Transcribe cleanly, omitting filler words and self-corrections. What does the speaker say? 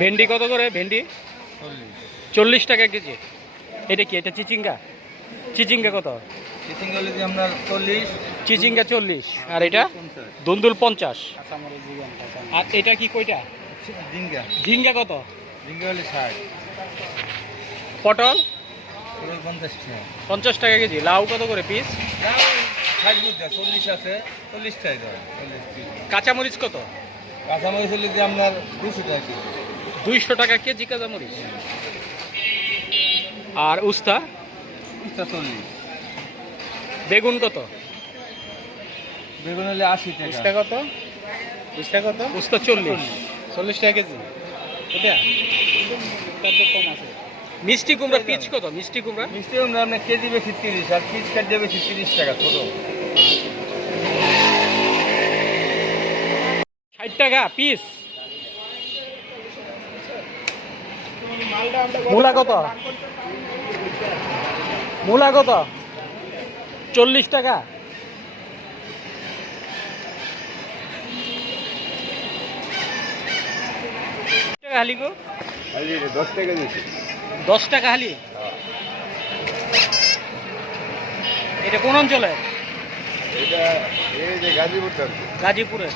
ভেন্ডি কত করে? ভেন্ডি 40 টাকা কেজি। এটা কি? এটা চিচিঙ্গা? চিচিঙ্গা কত? চিচিঙ্গা 40 আর এটা দুন্দুল 50। আর এটা কি কয়টা? ঝিঙ্গা কত? 60। পটল 50 টাকা। 50 টাকা কেজি। লাউ কত করে পিস? 40 আছে, 40 টাকা। কাঁচামরিচ কত? কাঁচামরিচ হলে যে আপনার 200 টাকা কেজি। 200 টাকা কেজি কাঁচামরিচ। আর উস্তা? 40। বেগুন কত? বেগুন হলে 80 টাকা। উস্তা কত? উস্তা কত? উস্তা 40 টাকা কেজি। এটা কম আছে। মিষ্টি কুমড়া পিচ কত? মিষ্টি কুমড়া আপনার কেজি বেশি 30 আর পিস কাটে বেশি 30 টাকা ছোট। 60 টাকা পিস। মূলা কত? মূলা কত? 40 টাকা। হালি গো 10 টাকা দিয়েছি। 10 টাকা হালি। এটা কোন অঞ্চলে? এটা এই যে গাজীপুর। গাজীপুরে।